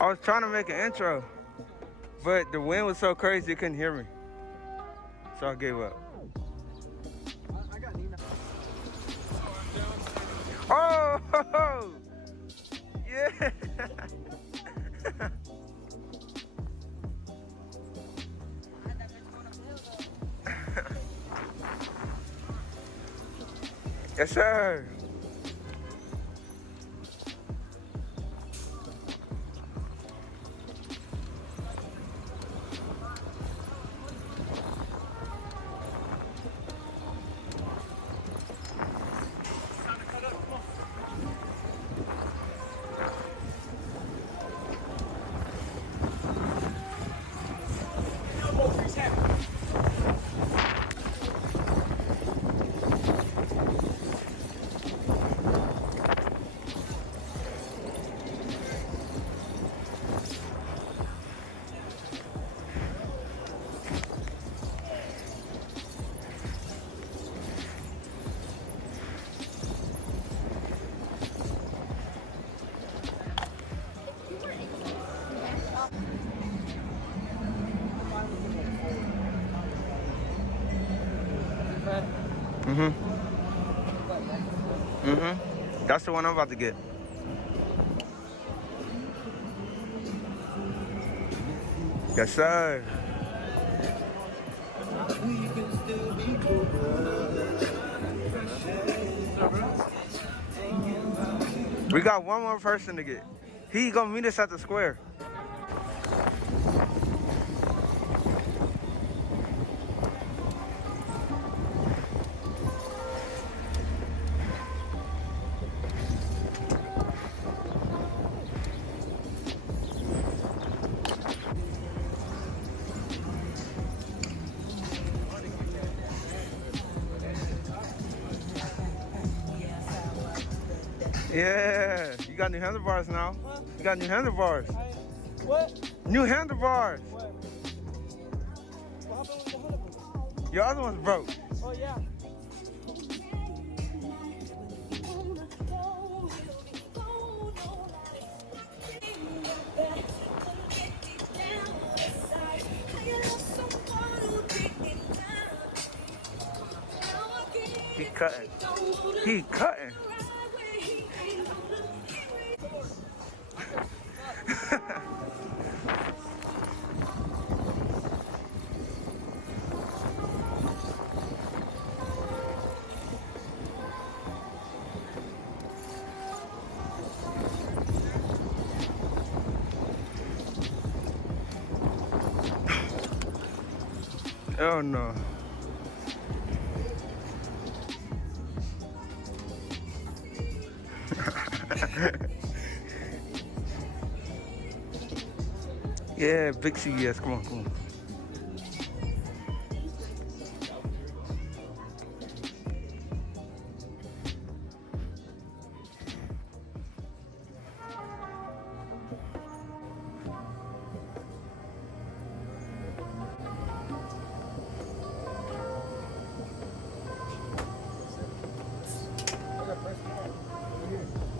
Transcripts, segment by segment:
I was trying to make an intro, but the wind was so crazy you couldn't hear me. So I gave up. I got Nina. Oh! Yeah! Yes, sir. That's the one I'm about to get. Yes, sir. We got one more person to get. He gonna meet us at the square. Yeah, you got new handlebars now. Huh? You got new handlebars. What? New handlebars. What? What happened with the handlebars? Your other one's broke. Oh, yeah. He cutting. He cutting. Oh no. Yeah, big CES. Come on, come on.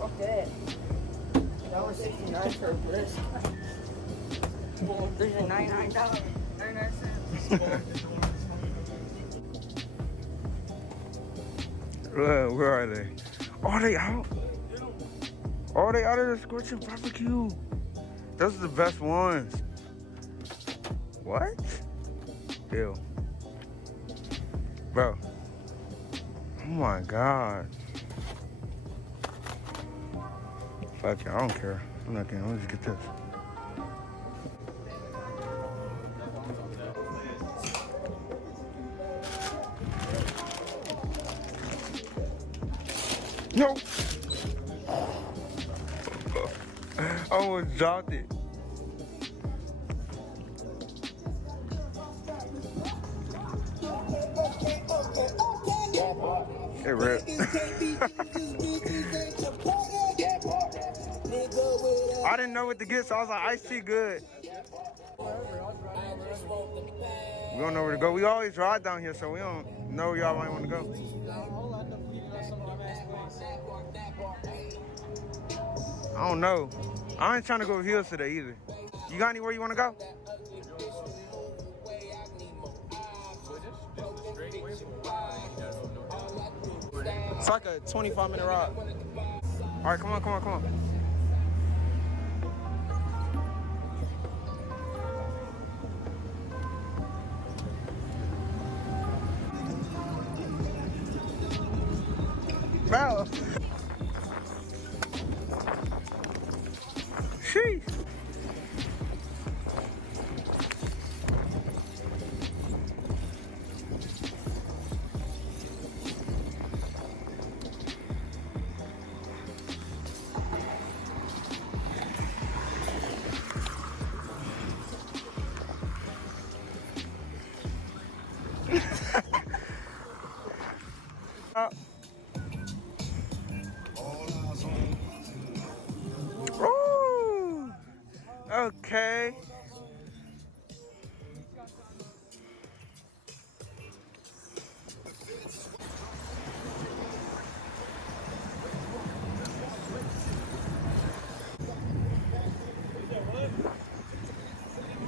Okay. That was $69 for a brisk. There's a $99. 99 cents. Where are they? Oh, they out. Oh, they out of the scorching barbecue. Those are the best ones. What? Ew. Bro. Oh my God. Fuck it, I don't care. I'm not getting, let me just get this. No! I almost dropped it. It ripped. I didn't know what to get, so I was like, iced tea good. We don't know where to go. We always ride down here, so we don't. know y'all might want to go? I'll end up leaving on some dumbass place. I don't know. I ain't trying to go over hills today either. You got anywhere you want to go? It's like a 25-minute ride. All right, come on, come on, come on. Bro. Sheesh. Ooh. Okay.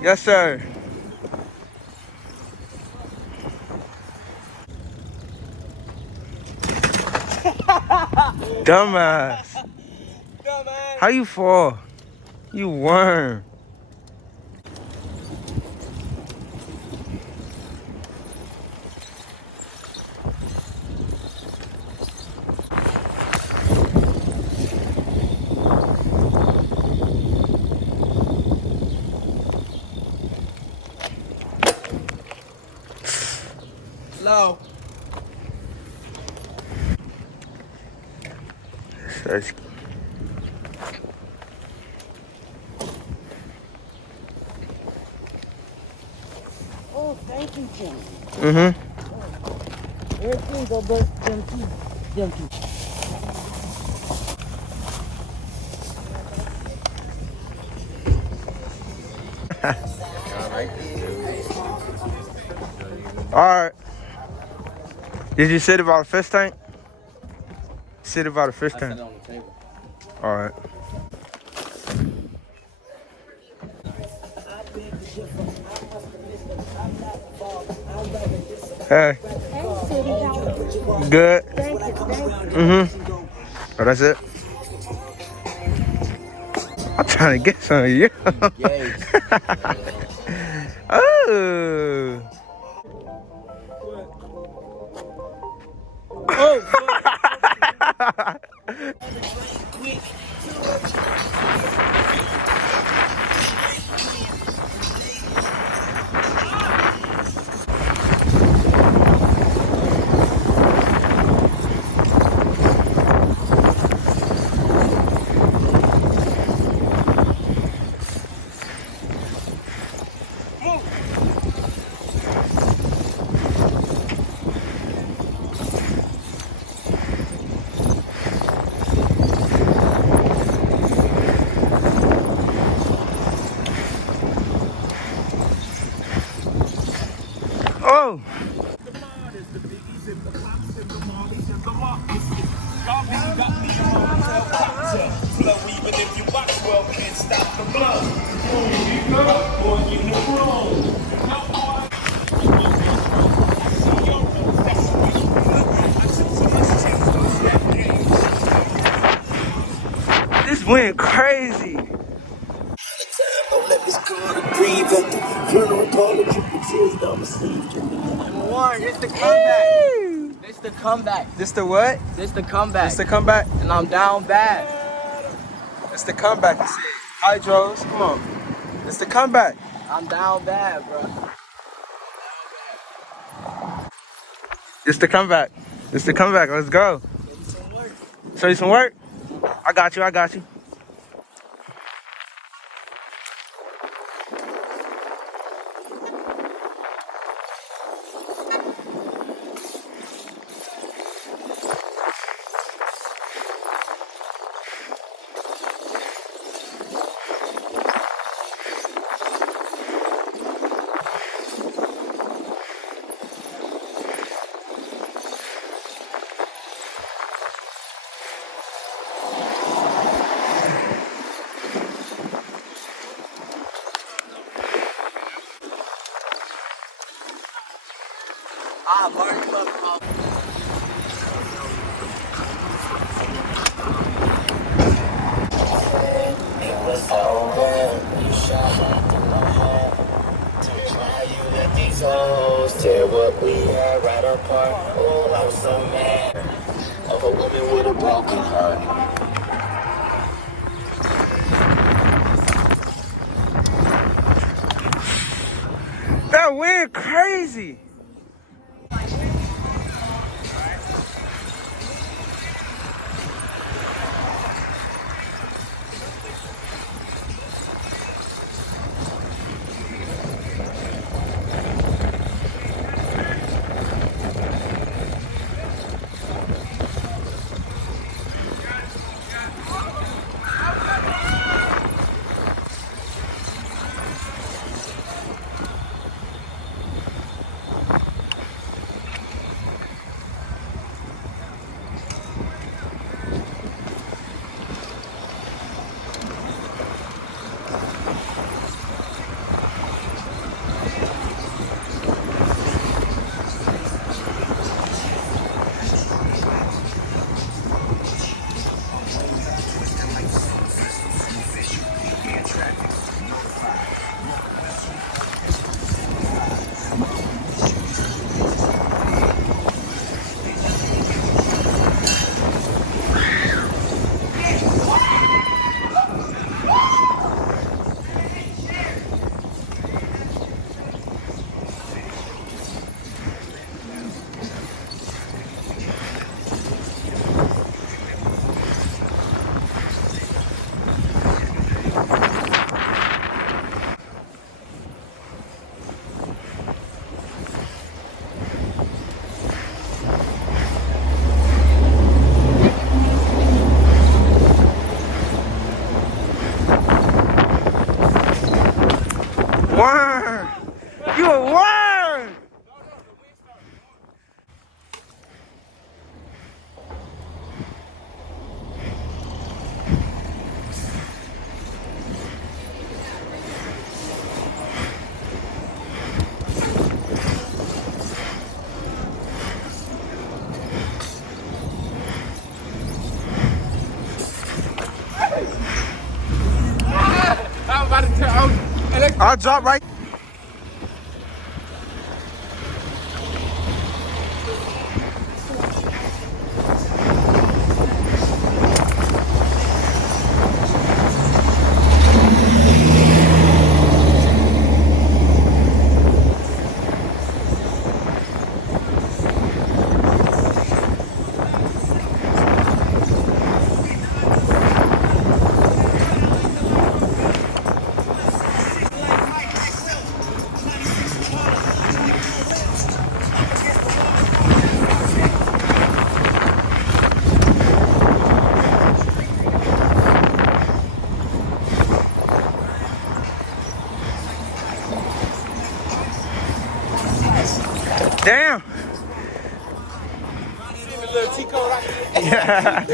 Yes, sir. Dumbass. Dumbass. How you fall? You worm. Low. That's- Oh, thank you, Jim. Everything go but them two. Them two. All right. Did you sit about a fish tank? Sit about a fish tank. On the table. All right. Hey. Good. Oh, that's it. I'm trying to get some of you. Oh. Oh, Oh. This went crazy. Don't let this girl breathe at the funeral parlor. Keep your tears down the sleeve. Warren, it's the comeback. It's the comeback. This the what? It's the comeback. This the comeback? And I'm down bad. It's the comeback. You see. Hydros, come on. It's the comeback. I'm down bad, bro. It's the comeback. It's the comeback. Let's go. Show you some work? I got you. I got you. It was over. You shot through my heart. To try you let these hoes tear what we had right apart. Oh, I was so mad of a woman with a broken heart. That wind crazy. Worm. You a worm. I'm about to tell. I'll drop right. Damn. Little T code. Yeah.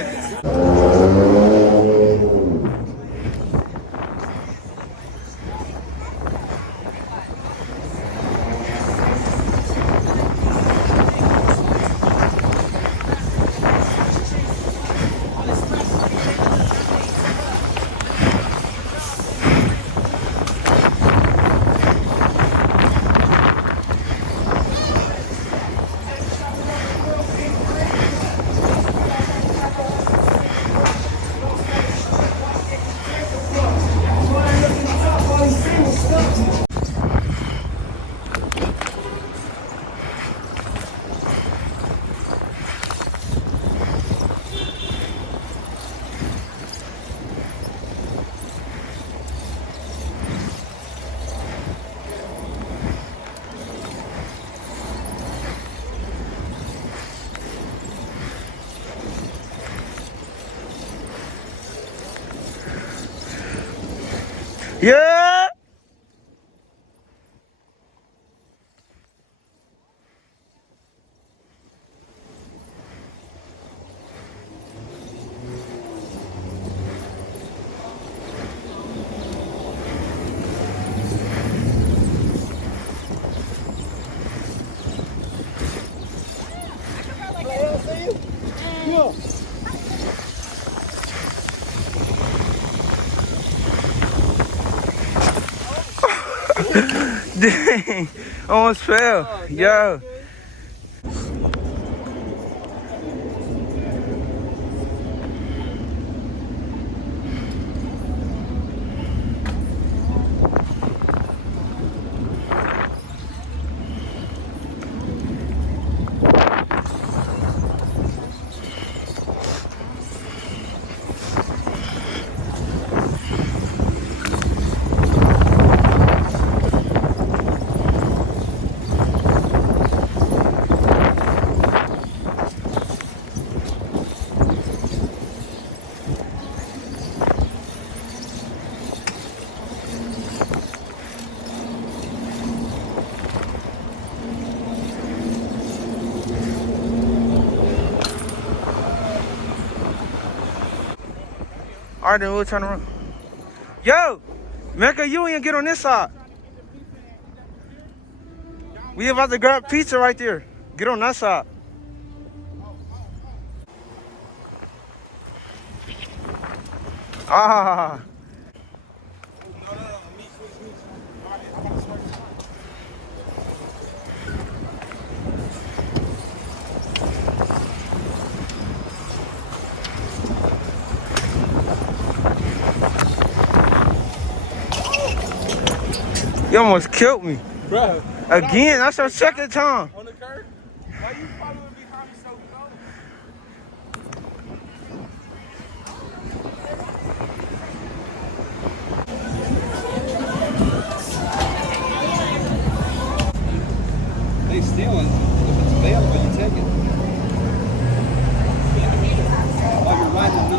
Yeah. Dang, almost fell. Yo. All right, then we'll turn around. Yo, Mecca, you ain't get on this side. We about to grab pizza right there. Get on that side. Ah. You almost killed me. Bro. Again, that's our second time. On the curb? Why you following behind me so close? They stealing. If it's available, you take it. Oh, you're riding the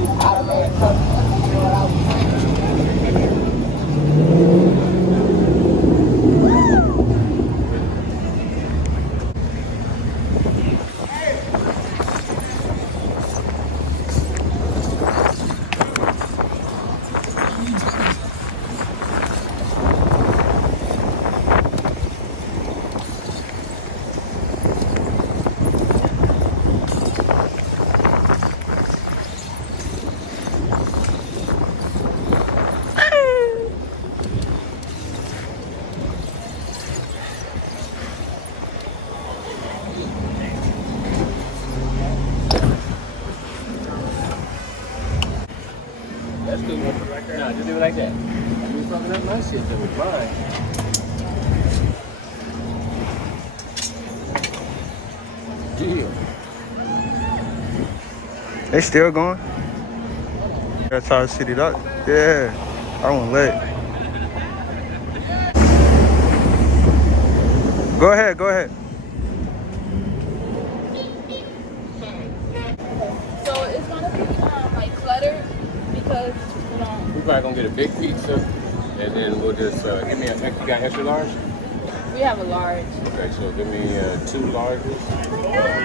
That's good one right there. No, just do it like that. You fucking up my shit, that was mine. Yeah. They still going? That's how the city does. Yeah, I won't let. Go ahead, go ahead. So it's gonna be like cluttered because We're probably gonna get a big pizza, and then we'll just give me a. You got extra large? we have a large. Okay, so give me 2 larges,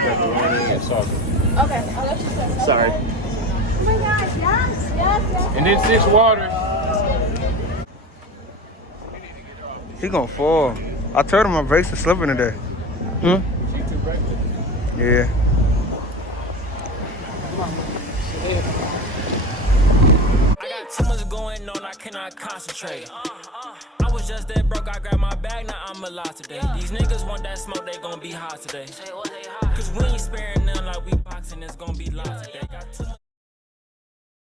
pepperoni and sausage. Okay, I'll let you set. Sorry. Oh my gosh, yes. And then 6 waters. He gonna fall. I told him my brakes are slipping today. She too breakfast. Yeah. I got too much going on, I cannot concentrate. I was just that broke, I grabbed my bag, now I'm alive today. These niggas want that smoke, they gon' be hot today. Cause we ain't sparing none like we boxing, it's gon' be live today.